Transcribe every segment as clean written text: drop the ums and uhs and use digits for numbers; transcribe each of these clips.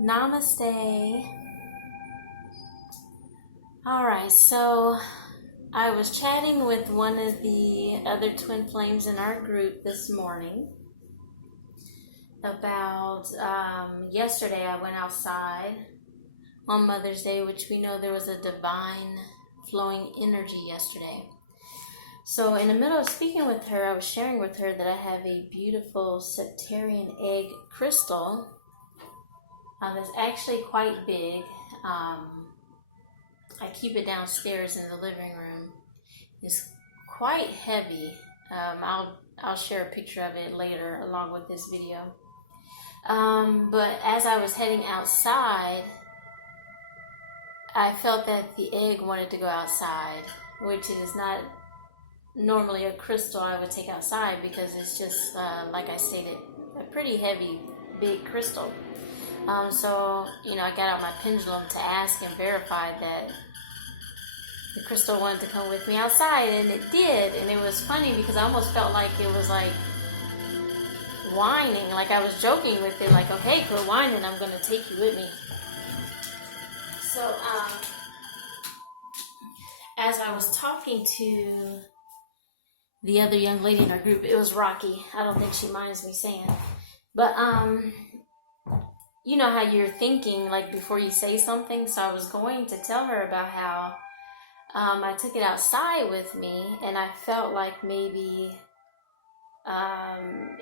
Namaste. Alright, so I was chatting with one of the other twin flames in our group this morning about yesterday. I went outside on Mother's Day, which we know there was a divine flowing energy yesterday. So in the middle of speaking with her, I was sharing with her that I have a beautiful septarian egg crystal that's actually quite big. I keep it downstairs in the living room. It's quite heavy. I'll share a picture of it later along with this video. But as I was heading outside, I felt that the egg wanted to go outside, which is not normally a crystal I would take outside because it's just, like I stated, a pretty heavy, big crystal. So, I got out my pendulum to ask and verify that the crystal wanted to come with me outside, and it did. And it was funny because I almost felt like it was like whining, like I was joking with it, like, okay, quit whining, I'm going to take you with me. So, as I was talking to the other young lady in our group, it was Rocky. I don't think she minds me saying. But, you know how you're thinking, like, before you say something? So I was going to tell her about how I took it outside with me, and I felt like maybe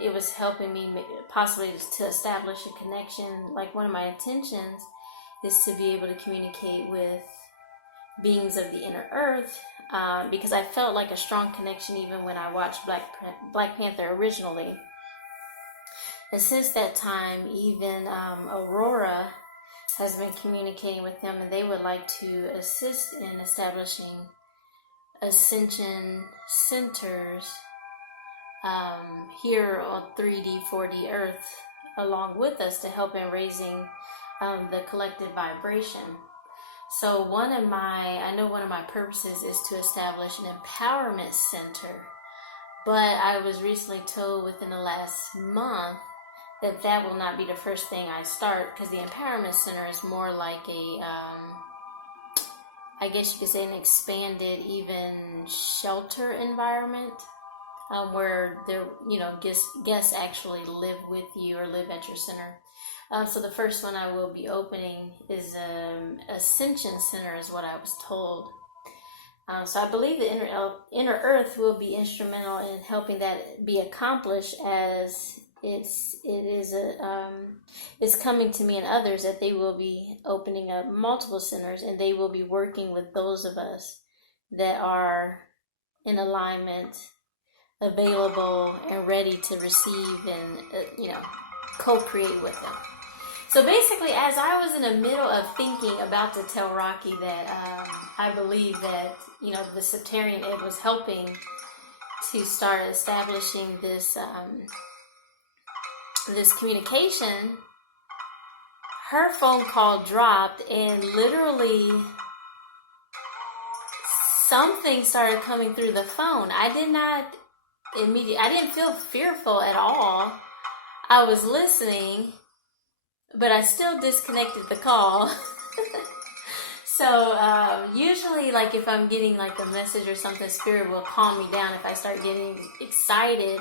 it was helping me possibly to establish a connection. Like, one of my intentions is to be able to communicate with beings of the inner earth, because I felt like a strong connection even when I watched Black Panther originally. And since that time, even Aurora has been communicating with them, and they would like to assist in establishing ascension centers here on 3D, 4D Earth along with us to help in raising the collective vibration. So I know one of my purposes is to establish an empowerment center, but I was recently told within the last month that will not be the first thing I start, because the empowerment center is more like I guess you could say an expanded, even shelter environment, where there, guests actually live with you or live at your center. So the first one I will be opening is Ascension Center, is what I was told. So I believe the inner earth will be instrumental in helping that be accomplished, as it's coming to me and others that they will be opening up multiple centers, and they will be working with those of us that are in alignment, available, and ready to receive and co-create with them. So basically, as I was in the middle of thinking about to tell Rocky that I believe that the septarian egg was helping to start establishing this communication, her phone call dropped, and literally something started coming through the phone. I didn't feel fearful at all. I was listening, but I still disconnected the call. So usually, like, if I'm getting like a message or something, Spirit will calm me down if I start getting excited.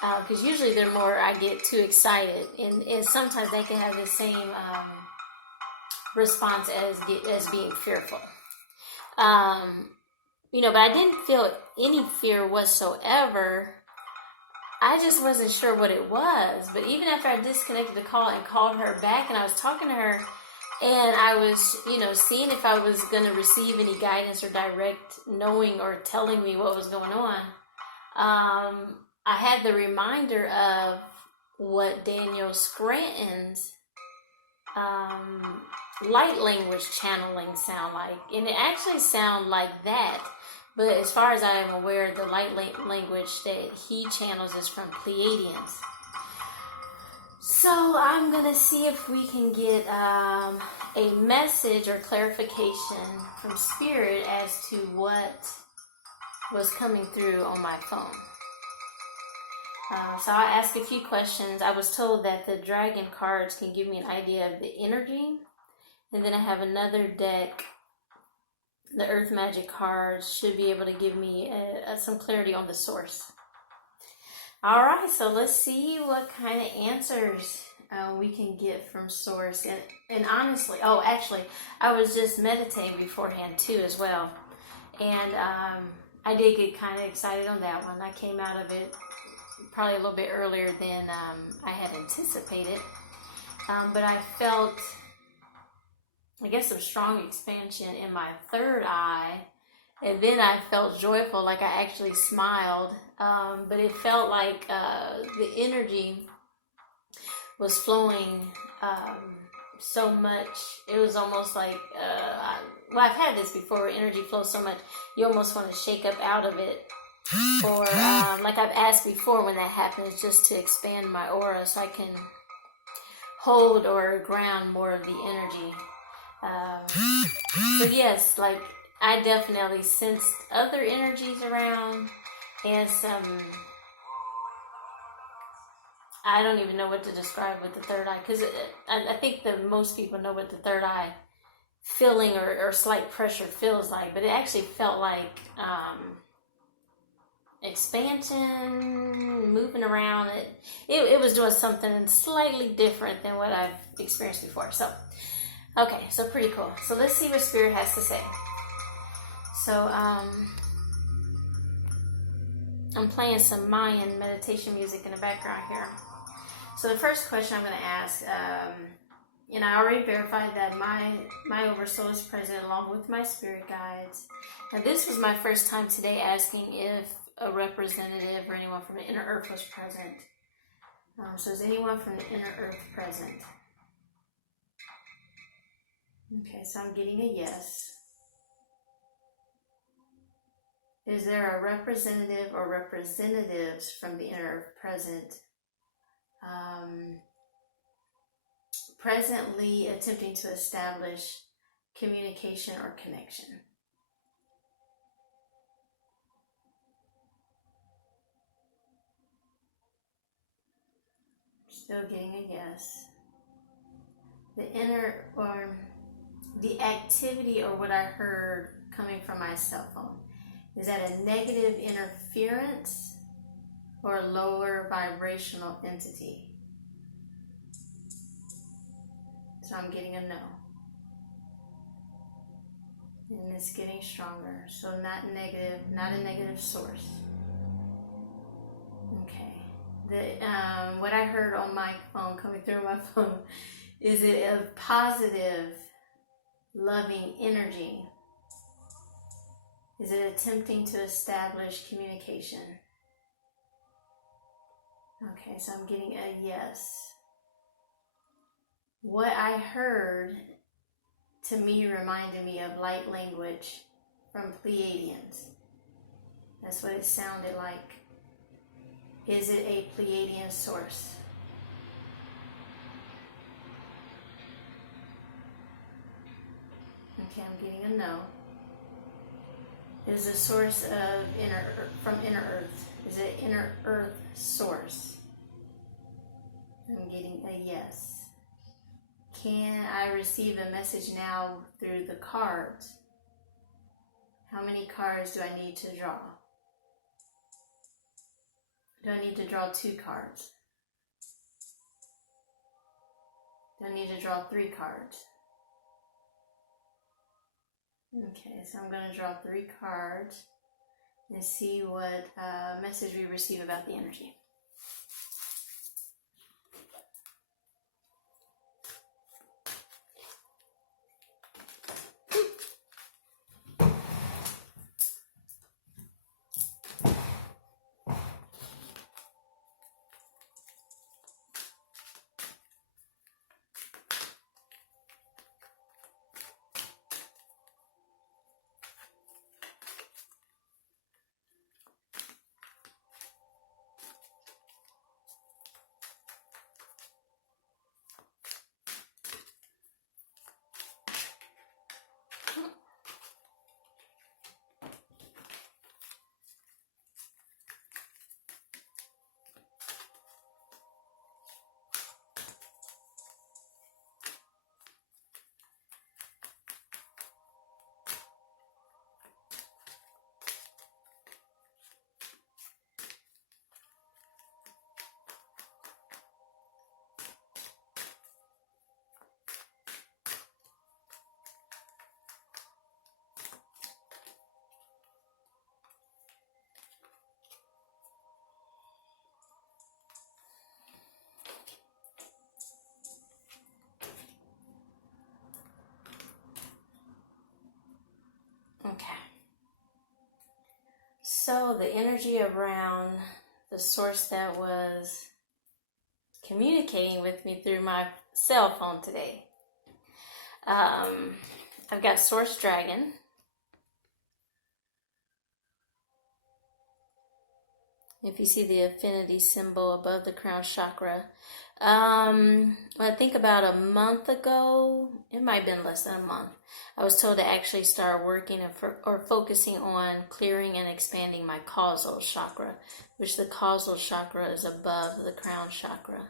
Because usually I get too excited, and sometimes they can have the same response as being fearful. But I didn't feel any fear whatsoever. I just wasn't sure what it was. But even after I disconnected the call and called her back, and I was talking to her, and I was, seeing if I was going to receive any guidance or direct knowing or telling me what was going on, I had the reminder of what Daniel Scranton's light language channeling sound like. And it actually sound like that. But as far as I am aware, the light language that he channels is from Pleiadians. So I'm going to see if we can get a message or clarification from Spirit as to what was coming through on my phone. So I asked a few questions. I was told that the dragon cards can give me an idea of the energy. And then I have another deck. The earth magic cards should be able to give me some clarity on the source. All right, so let's see what kind of answers we can get from source. And honestly, actually, I was just meditating beforehand too as well. And I did get kind of excited on that one. I came out of it probably a little bit earlier than I had anticipated. But I felt, I guess, some strong expansion in my third eye. And then I felt joyful, like I actually smiled. But it felt like the energy was flowing so much. It was almost like, I've had this before, where energy flows so much, you almost want to shake up out of it. Or like I've asked before when that happens, just to expand my aura so I can hold or ground more of the energy. So yes, like I definitely sensed other energies around, and some, I don't even know what to describe with the third eye, because I think that most people know what the third eye feeling or slight pressure feels like, but it actually felt like expansion, moving around. It was doing something slightly different than what I've experienced before. So, okay, so pretty cool. So let's see what Spirit has to say. So, I'm playing some Mayan meditation music in the background here. So the first question I'm going to ask, and I already verified that my oversoul is present along with my spirit guides. Now this was my first time today asking if a representative or anyone from the inner earth was present. So is anyone from the inner earth present? Okay, so I'm getting a yes. Is there a representative or representatives from the inner earth present? Presently attempting to establish communication or connection. Still getting a yes. The inner, or the activity, or what I heard coming from my cell phone, is that a negative interference or a lower vibrational entity? So I'm getting a no. And it's getting stronger. So not negative, not a negative source. Okay. What I heard on my phone, coming through my phone, is it a positive, loving energy? Is it attempting to establish communication? Okay, so I'm getting a yes. What I heard, to me, reminded me of light language from Pleiadians. That's what it sounded like. Is it a Pleiadian source? Okay, I'm getting a no. Is the source of from inner earth? Is it an inner earth source? I'm getting a yes. Can I receive a message now through the cards? How many cards do I need to draw? Do I need to draw 2 cards? Do I need to draw 3 cards? Okay, so I'm going to draw 3 cards and see what message we receive about the energy. So the energy around the source that was communicating with me through my cell phone today. I've got Source Dragon. If you see the affinity symbol above the crown chakra. I think about a month ago, it might have been less than a month, I was told to actually start working or focusing on clearing and expanding my causal chakra, which the causal chakra is above the crown chakra.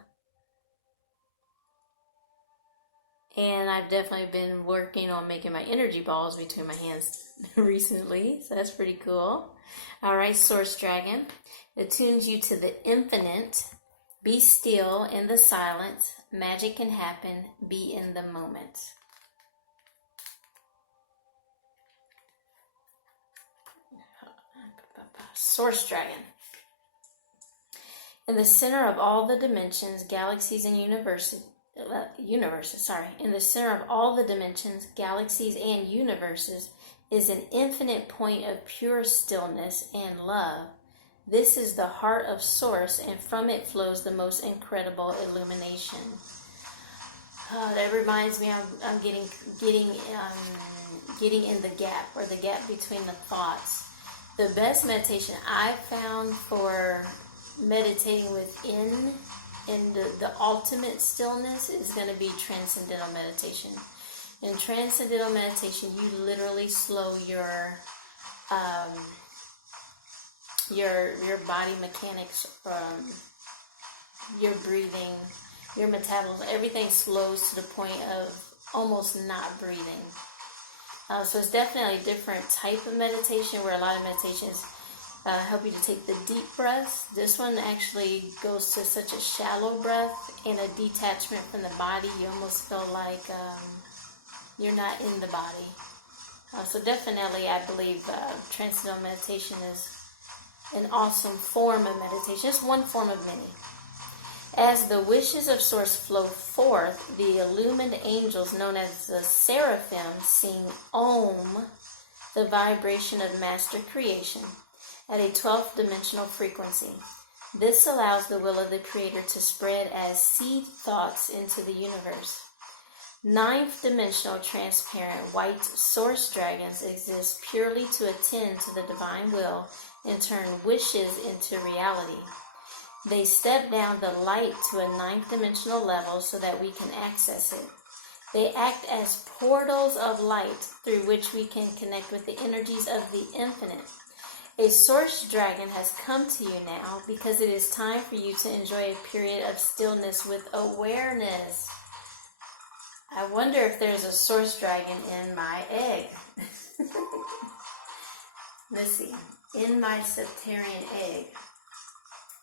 And I've definitely been working on making my energy balls between my hands recently, so that's pretty cool. All right, Source Dragon. It attunes you to the infinite. Be still in the silence. Magic can happen. Be in the moment. Source Dragon. In the center of all the dimensions, galaxies, and universes. In the center of all the dimensions, galaxies, and universes is an infinite point of pure stillness and love. This is the heart of Source, and from it flows the most incredible illumination. That reminds me, I'm getting in the gap, or the gap between the thoughts. The best meditation I've found for meditating within in the ultimate stillness is going to be transcendental meditation. In transcendental meditation, you literally slow your body mechanics, your breathing, your metabolism, everything slows to the point of almost not breathing. So it's definitely a different type of meditation, where a lot of meditations help you to take the deep breaths. This one actually goes to such a shallow breath and a detachment from the body. You almost feel like you're not in the body. So definitely, I believe transcendental meditation is an awesome form of meditation. It's one form of many. As the wishes of Source flow forth, the illumined angels known as the seraphim sing Om, the vibration of master creation, at a 12th dimensional frequency. This allows the will of the Creator to spread as seed thoughts into the universe. 9th dimensional transparent white source dragons exist purely to attend to the divine will and turn wishes into reality. They step down the light to a 9th dimensional level so that we can access it. They act as portals of light through which we can connect with the energies of the infinite. A source dragon has come to you now because it is time for you to enjoy a period of stillness with awareness. I wonder if there's a source dragon in my egg. Let's see. In my septarian egg,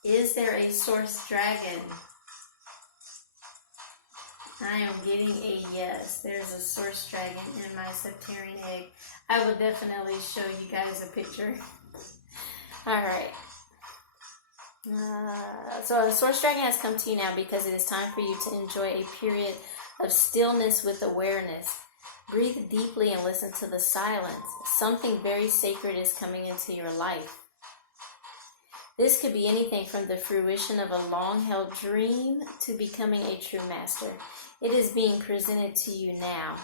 is there a source dragon? I am getting a yes. There's a source dragon in my septarian egg. I will definitely show you guys a picture. All right. So the source dragon has come to you now because it is time for you to enjoy a period of stillness with awareness. Breathe deeply and listen to the silence. Something very sacred is coming into your life. This could be anything from the fruition of a long-held dream to becoming a true master. It is being presented to you now.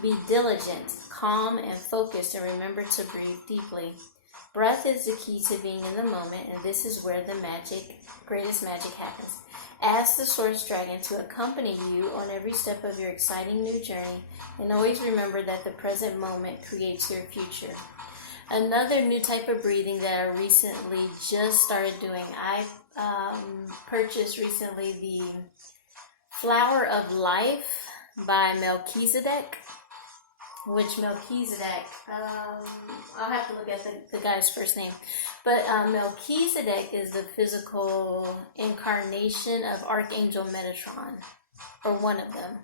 Be diligent, calm, and focused, and remember to breathe deeply. Breath is the key to being in the moment, and this is where the greatest magic happens. Ask the source dragon to accompany you on every step of your exciting new journey, and always remember that the present moment creates your future. Another new type of breathing that I recently just started doing, I purchased recently the Flower of Life by Melchizedek, which Melchizedek, I'll have to look at the guy's first name, but Melchizedek is the physical incarnation of Archangel Metatron, or one of them.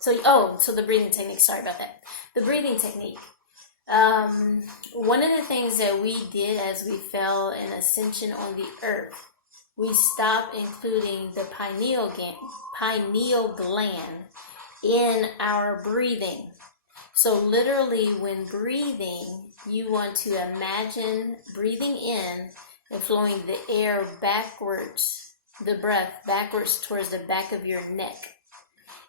So the breathing technique, sorry about that. The breathing technique. One of the things that we did as we fell in ascension on the earth, we stopped including the pineal gland in our breathing. So literally when breathing, you want to imagine breathing in and flowing the air backwards, the breath backwards towards the back of your neck.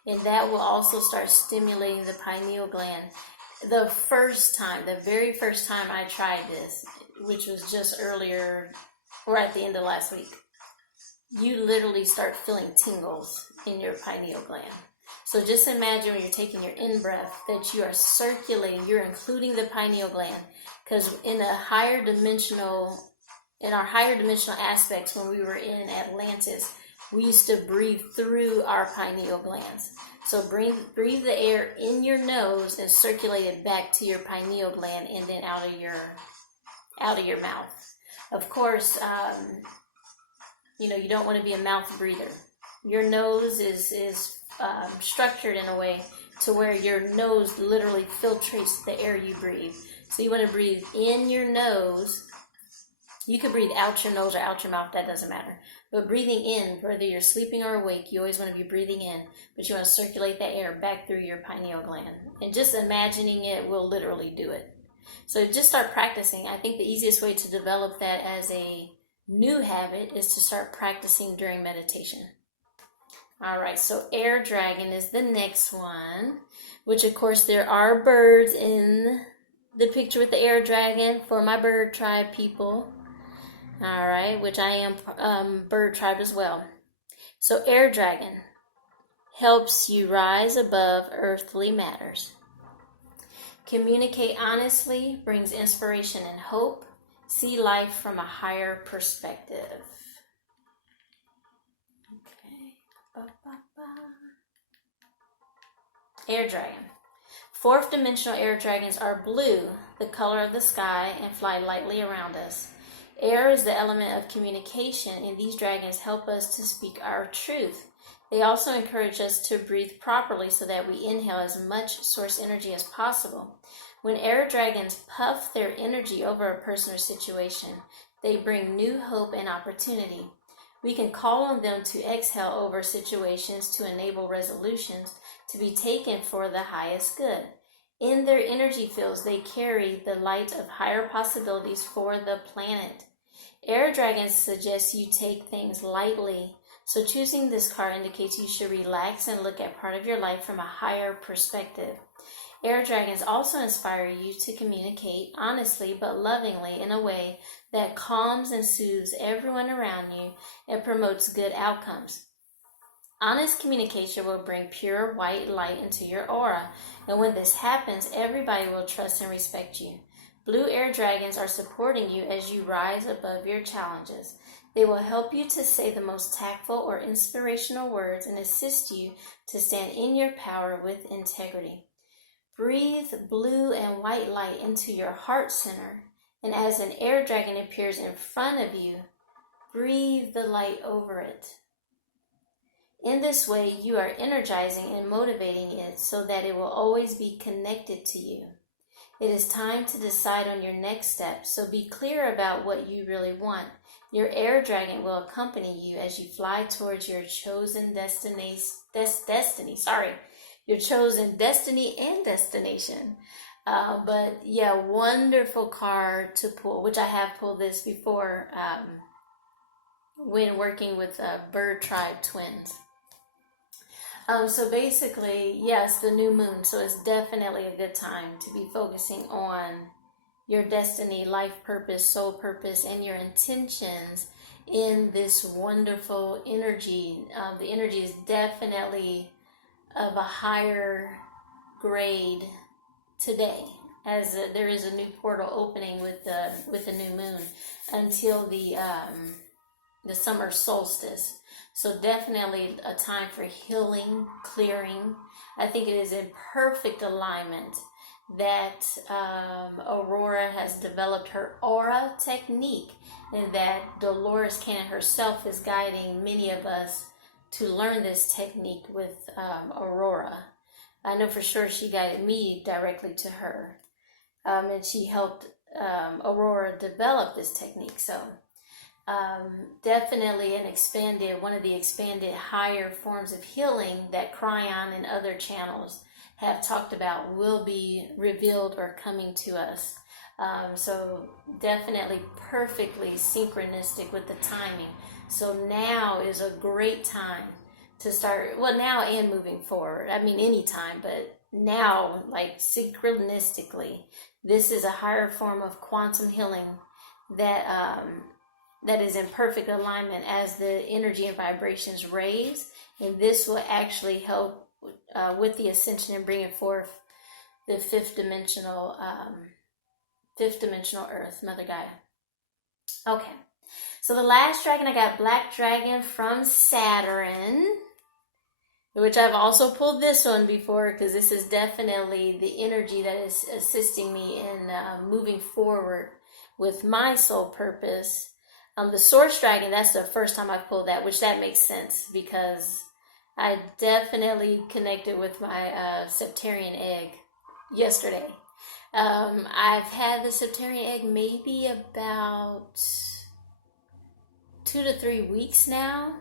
And that will also start stimulating the pineal gland. The very first time I tried this, which was just earlier or at the end of last week, you literally start feeling tingles in your pineal gland. So just imagine when you're taking your in-breath that you are circulating, you're including the pineal gland, because in our higher dimensional aspects, when we were in Atlantis, we used to breathe through our pineal glands. So breathe the air in your nose and circulate it back to your pineal gland and then out of your mouth. Of course, you don't want to be a mouth breather. Your nose is structured in a way to where your nose literally filtrates the air you breathe. So you want to breathe in your nose. You could breathe out your nose or out your mouth, that doesn't matter. But breathing in, whether you're sleeping or awake, you always want to be breathing in, but you want to circulate that air back through your pineal gland. And just imagining it will literally do it. So just start practicing. I think the easiest way to develop that as a new habit is to start practicing during meditation. All right, so air dragon is the next one, which of course there are birds in the picture with the air dragon for my bird tribe people. All right, which I am bird tribe as well. So air dragon helps you rise above earthly matters. Communicate honestly, brings inspiration and hope. See life from a higher perspective. Okay. Air dragon. Fourth dimensional air dragons are blue, the color of the sky, and fly lightly around us. Air is the element of communication, and these dragons help us to speak our truth. They also encourage us to breathe properly so that we inhale as much source energy as possible. When air dragons puff their energy over a person or situation, they bring new hope and opportunity. We can call on them to exhale over situations to enable resolutions to be taken for the highest good. In their energy fields, they carry the light of higher possibilities for the planet. Air dragons suggest you take things lightly, so choosing this card indicates you should relax and look at part of your life from a higher perspective. Air dragons also inspire you to communicate honestly but lovingly in a way that calms and soothes everyone around you and promotes good outcomes. Honest communication will bring pure white light into your aura, and when this happens, everybody will trust and respect you. Blue air dragons are supporting you as you rise above your challenges. They will help you to say the most tactful or inspirational words and assist you to stand in your power with integrity. Breathe blue and white light into your heart center, and as an air dragon appears in front of you, breathe the light over it. In this way, you are energizing and motivating it so that it will always be connected to you. It is time to decide on your next step, so be clear about what you really want. Your air dragon will accompany you as you fly towards your chosen your chosen destiny and destination. But yeah, wonderful card to pull, which I have pulled this before when working with bird tribe twins. So basically, yes, the new moon. So it's definitely a good time to be focusing on your destiny, life purpose, soul purpose, and your intentions in this wonderful energy. The energy is definitely of a higher grade today, as there is a new portal opening with the new moon until the summer solstice. So definitely a time for healing, clearing. I think it is in perfect alignment that Aurora has developed her aura technique, and that Dolores Cannon herself is guiding many of us to learn this technique with Aurora. I know for sure she guided me directly to her, and she helped Aurora develop this technique. So definitely one of the expanded higher forms of healing that Cryon and other channels have talked about will be revealed or coming to us. So definitely perfectly synchronistic with the timing. So now is a great time to start, well, now and moving forward. I mean, anytime, but now, like synchronistically, this is a higher form of quantum healing that that is in perfect alignment as the energy and vibrations raise, and this will actually help with the ascension and bringing forth the fifth dimensional Earth, Mother Gaia. Okay, so the last dragon, I got Black Dragon from Saturn, which I've also pulled this one before because this is definitely the energy that is assisting me in moving forward with my soul purpose. The Source Dragon, that's the first time I've pulled that, which that makes sense because I definitely connected with my Septarian egg yesterday. I've had the Septarian egg maybe about 2 to 3 weeks now.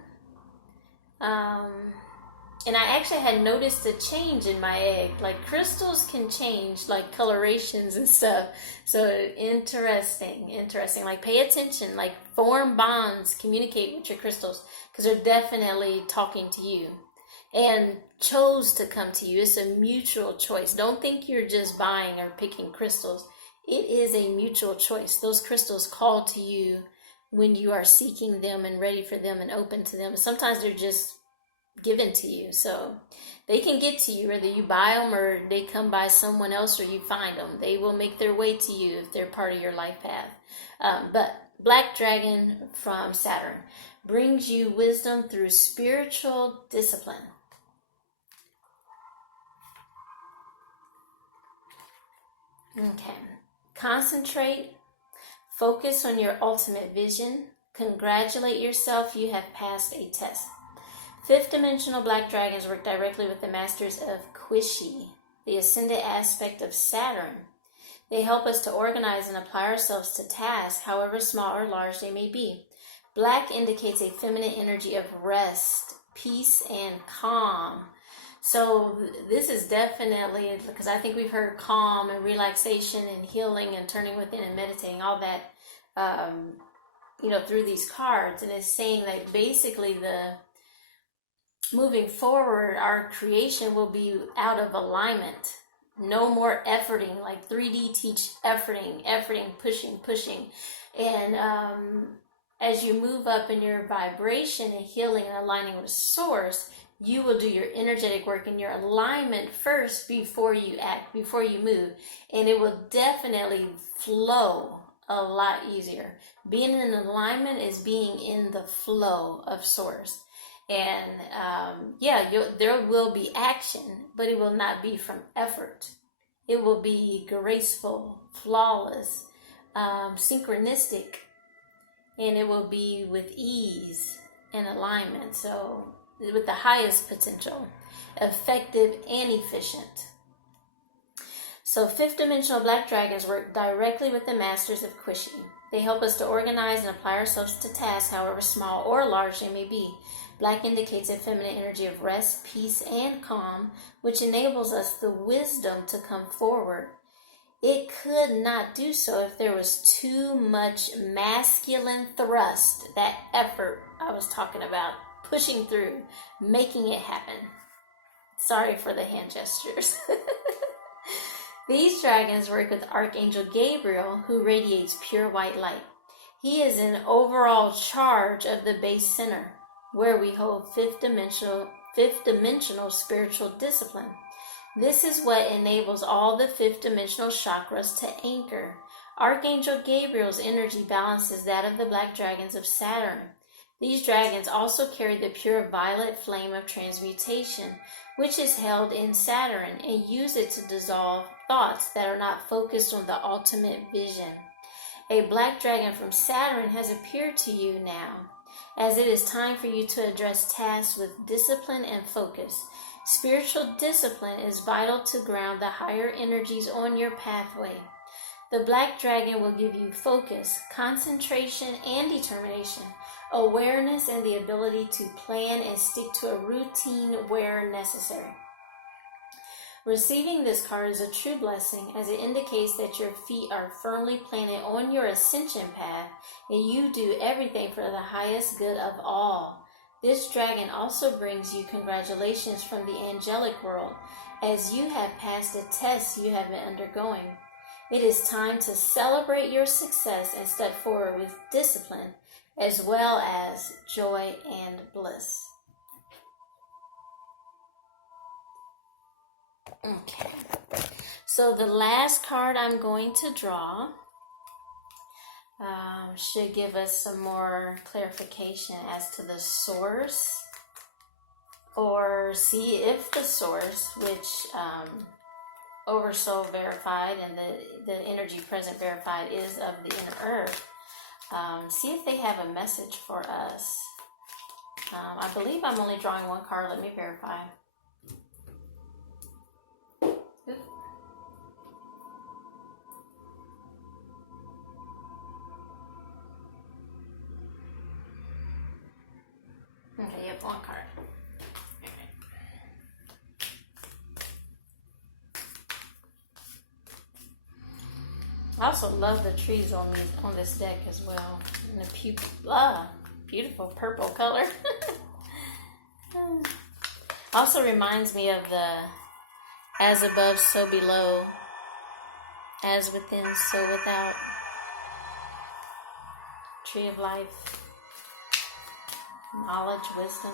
And I actually had noticed a change in my egg. Like crystals can change, like colorations and stuff. So interesting. Like pay attention, like form bonds, communicate with your crystals because they're definitely talking to you and chose to come to you. It's a mutual choice. Don't think you're just buying or picking crystals. It is a mutual choice. Those crystals call to you when you are seeking them and ready for them and open to them. And sometimes they're just given to you, so they can get to you whether you buy them or they come by someone else or you find them. They will make their way to you if they're part of your life path. But Black Dragon from Saturn brings you wisdom through spiritual discipline. Okay, concentrate, focus on your ultimate vision, congratulate yourself, you have passed a test. Fifth dimensional Black Dragons work directly with the masters of Quishi, the ascended aspect of Saturn. They help us to organize and apply ourselves to tasks, however small or large they may be. Black indicates a feminine energy of rest, peace, and calm. So this is definitely, because I think we've heard calm and relaxation and healing and turning within and meditating, all that, through these cards. And it's saying that basically moving forward, our creation will be out of alignment. No more efforting, like 3D teach efforting, pushing. And as you move up in your vibration and healing and aligning with Source, you will do your energetic work in your alignment first before you act, before you move. And it will definitely flow a lot easier. Being in alignment is being in the flow of Source. And there will be action, but it will not be from effort. It will be graceful, flawless, synchronistic, and it will be with ease and alignment. So with the highest potential, effective and efficient. So fifth dimensional Black Dragons work directly with the masters of Quishi. They help us to organize and apply ourselves to tasks, however small or large they may be. Black indicates a feminine energy of rest, peace, and calm, which enables us the wisdom to come forward. It could not do so if there was too much masculine thrust, that effort I was talking about, pushing through, making it happen. Sorry for the hand gestures. These dragons work with Archangel Gabriel, who radiates pure white light. He is in overall charge of the base center, where we hold fifth dimensional spiritual discipline. This is what enables all the fifth dimensional chakras to anchor. Archangel Gabriel's energy balances that of the Black Dragons of Saturn. These dragons also carry the pure violet flame of transmutation, which is held in Saturn, and use it to dissolve thoughts that are not focused on the ultimate vision. A Black Dragon from Saturn has appeared to you now, as it is time for you to address tasks with discipline and focus. Spiritual discipline is vital to ground the higher energies on your pathway. The Black Dragon will give you focus, concentration, and determination, awareness, and the ability to plan and stick to a routine where necessary. Receiving this card is a true blessing, as it indicates that your feet are firmly planted on your ascension path and you do everything for the highest good of all. This dragon also brings you congratulations from the angelic world, as you have passed the tests you have been undergoing. It is time to celebrate your success and step forward with discipline, as well as joy and bliss. Okay, so the last card I'm going to draw should give us some more clarification as to the source, or see if the source, which Oversoul verified and the energy present verified is of the inner earth, see if they have a message for us. I believe I'm only drawing one card. Let me verify. Okay, yep, one card. I also love the trees on this deck as well. And the beautiful purple color. Also reminds me of the as above, so below, as within, so without. Tree of life. Knowledge, wisdom.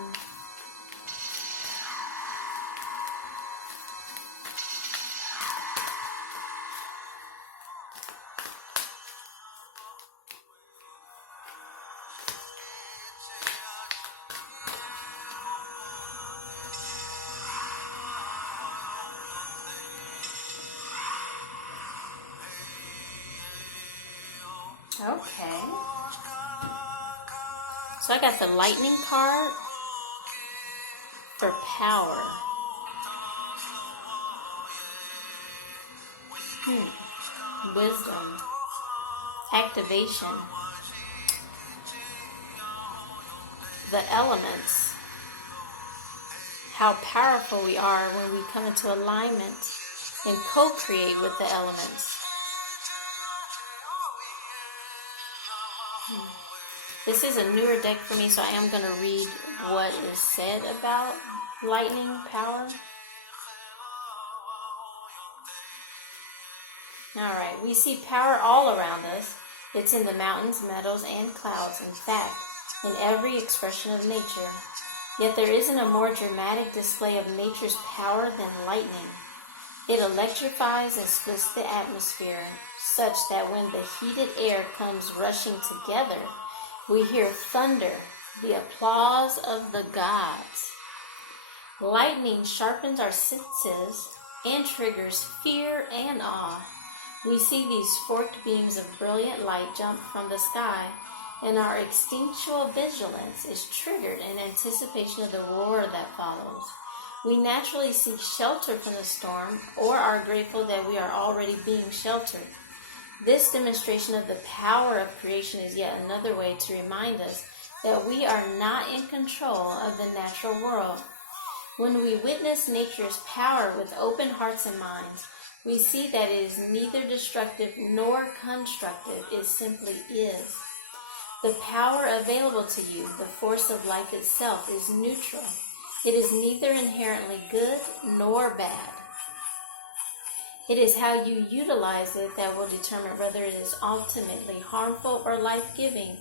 Okay. So I got the Lightning card for power. Wisdom. Activation. The elements. How powerful we are when we come into alignment and co-create with the elements. This is a newer deck for me, so I am going to read what is said about lightning power. Alright, we see power all around us. It's in the mountains, meadows, and clouds. In fact, in every expression of nature. Yet there isn't a more dramatic display of nature's power than lightning. It electrifies and splits the atmosphere, such that when the heated air comes rushing together, we hear thunder, the applause of the gods. Lightning sharpens our senses and triggers fear and awe. We see these forked beams of brilliant light jump from the sky, and our instinctual vigilance is triggered in anticipation of the roar that follows. We naturally seek shelter from the storm, or are grateful that we are already being sheltered. This demonstration of the power of creation is yet another way to remind us that we are not in control of the natural world. When we witness nature's power with open hearts and minds, we see that it is neither destructive nor constructive, it simply is. The power available to you, the force of life itself, is neutral. It is neither inherently good nor bad. It is how you utilize it that will determine whether it is ultimately harmful or life-giving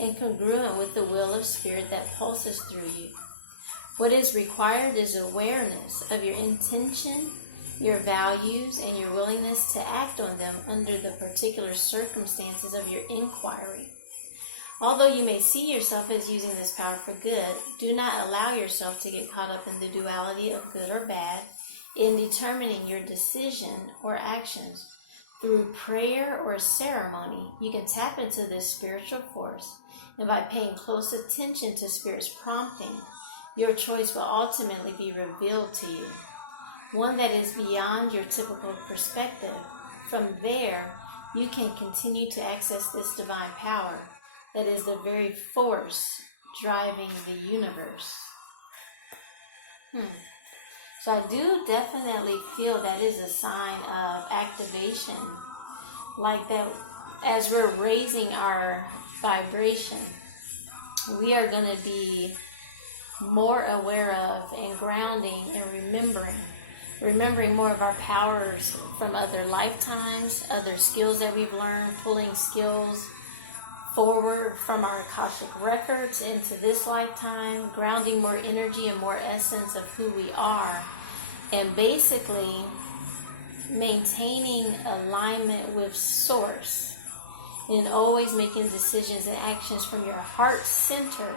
and congruent with the will of spirit that pulses through you. What is required is awareness of your intention, your values, and your willingness to act on them under the particular circumstances of your inquiry. Although you may see yourself as using this power for good, do not allow yourself to get caught up in the duality of good or bad in determining your decision or actions. Through prayer or ceremony, you can tap into this spiritual force, and by paying close attention to Spirit's prompting, your choice will ultimately be revealed to you, one that is beyond your typical perspective. From there, you can continue to access this divine power that is the very force driving the universe. So So I do definitely feel that is a sign of activation. Like that, as we're raising our vibration, we are going to be more aware of and grounding and remembering more of our powers from other lifetimes, other skills that we've learned, pulling skills forward from our Akashic records into this lifetime, grounding more energy and more essence of who we are, and basically maintaining alignment with Source and always making decisions and actions from your heart center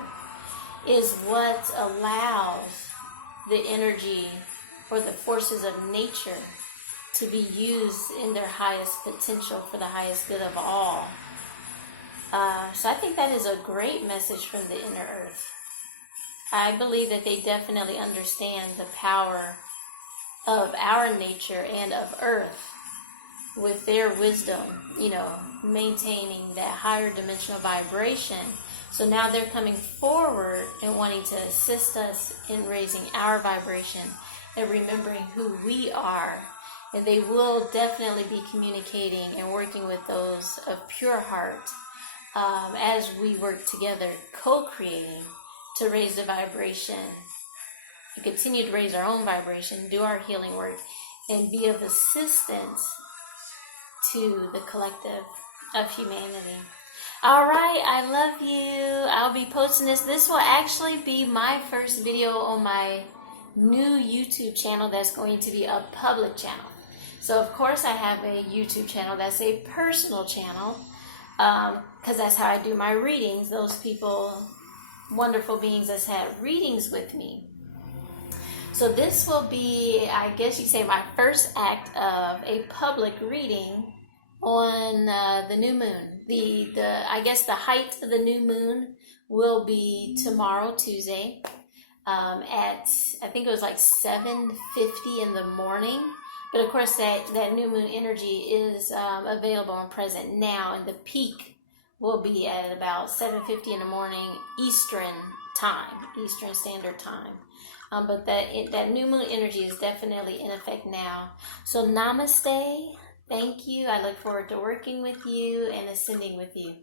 is what allows the energy or the forces of nature to be used in their highest potential for the highest good of all. So I think that is a great message from the inner earth. I believe that they definitely understand the power of our nature and of earth with their wisdom, maintaining that higher dimensional vibration. So now they're coming forward and wanting to assist us in raising our vibration and remembering who we are. And they will definitely be communicating and working with those of pure heart as we work together, co-creating to raise the vibration, and continue to raise our own vibration, do our healing work, and be of assistance to the collective of humanity. All right, I love you. I'll be posting this. This will actually be my first video on my new YouTube channel that's going to be a public channel. So, of course, I have a YouTube channel that's a personal channel because that's how I do my readings. Those people, wonderful beings that's had readings with me. So this will be, I guess you say, my first act of a public reading on the new moon. I guess the height of the new moon will be tomorrow, Tuesday, at, I think it was like 7:50 in the morning. But of course that new moon energy is available and present now, and the peak will be at about 7:50 in the morning Eastern Standard Time. But that new moon energy is definitely in effect now. So namaste. Thank you. I look forward to working with you and ascending with you.